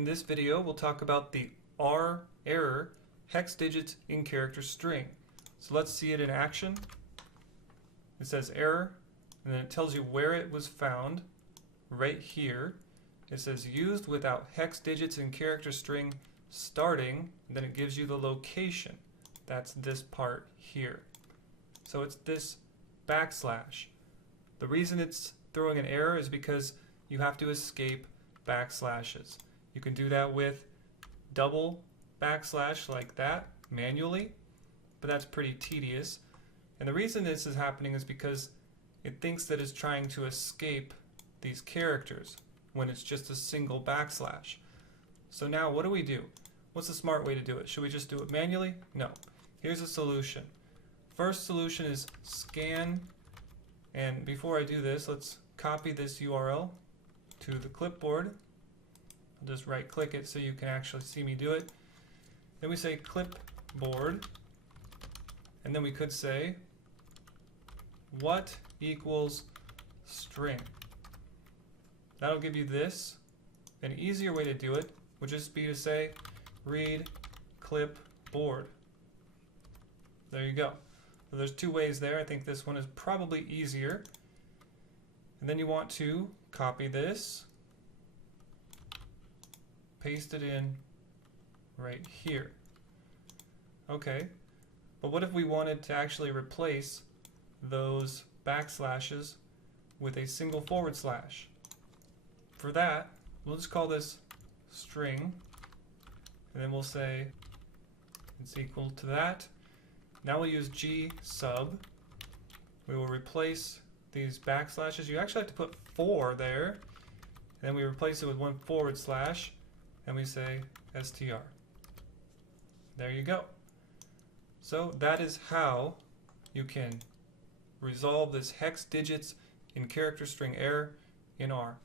In this video, we'll talk about the R error hex digits in character string. So let's see it in action. It says error, and then it tells you where it was found right here. It says used without hex digits in character string starting, and then it gives you the location. That's this part here. So it's this backslash. The reason it's throwing an error is because you have to escape backslashes. You can do that with double backslash like that manually, but that's pretty tedious. And the reason this is happening is because it thinks that it's trying to escape these characters when it's just a single backslash. So now what do? What's the smart way to do it? Should we just do it manually? No. Here's a solution. First solution is scan, and before I do this, let's copy this URL to the clipboard. I'll just right click it so you can actually see me do it. Then we say clipboard, and then we could say what equals string. That'll give you this. An easier way to do it would just be to say read clipboard. There you go. So there's two ways there. I think this one is probably easier. And then you want to copy this, paste it in right here. Okay, but what if we wanted to actually replace those backslashes with a single forward slash? For that, we'll just call this string, and then we'll say it's equal to that. Now we'll use G sub. We will replace these backslashes. You actually have to put 4 there, and then we replace it with 1 forward slash, and we say str. There you go. So that is how you can resolve this hex digits in character string error in R.